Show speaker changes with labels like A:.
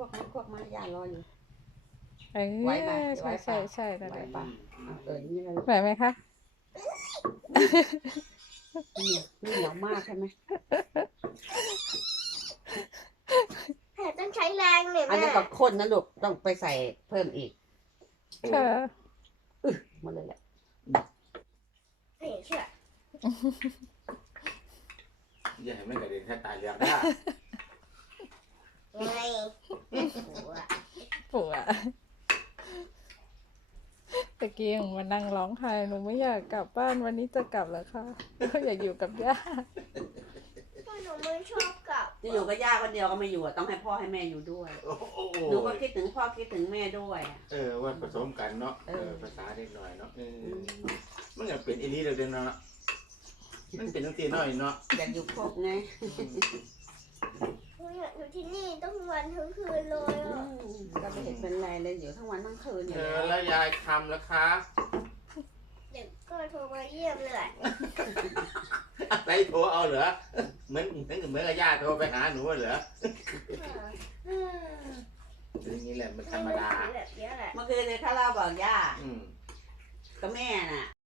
A: ควกมาย่ารออยู่
B: ไหวไหมใช่ใช่นั่น
A: ไหว
B: แหละ
A: ปะนี่เลย
B: ไหวไหมคะ
A: นี่เหนียวมากใช่ไหม
C: แต่ต้องใช้แรงเนี่ย
A: อัน
C: แม่
A: นี้ก็ข้นนะลูกต้องไปใส่เพิ่มอีก
B: ค่ะ
A: หมดเลยแหละ
C: ไม่เชื่อ
D: อย่าให้มันกระเด็นแค่ตายเรียงได้
C: ไง
B: ปวดตะกี้ยังมานั่งร้องไห้หนูไม่อยากกลับบ้านวันนี้จะกลับแล้วค่ะก็อยากอยู่กับย่า
C: ก็หนูไม่ชอบกลับ
A: จะอยู่กับย่าคนเดียวก็ไม่อยู่ต้องให้พ่อให้แม่อยู่ด้วย
D: โอ้โห
A: หนูก็คิดถึงพ่อคิดถึงแม่ด้วย
D: ว่าผสมกันเนาะภาษาเด็กหน่อยเนาะมันก็เป็นอันนี้เลยเนาะมันเป็นตั้งแต่น้อยเนาะ
A: อยากอยู่ครบไง
C: หนูอยากอยู่ที่นี่ต้องวันทั้งคืนเลยอ่ะ
A: ก็ไม่เห็นเป็นไรเลยอยู่ทั้งวันทั้งคืนอยู่
D: แล้วยายทำแล้วคะ
C: เด็กก็โทรมาเยี่ยมเลย
D: อะไรโทรเอาเหรอเหมือนกับญาติโทรไปหาหนูเหรออย่างนี้แหละมันธรรมดา
C: แบบนี้แหละ
A: เมื่อคืนเลยถ้าเราบอกย่า
D: อืม
A: กับแม่น่ะ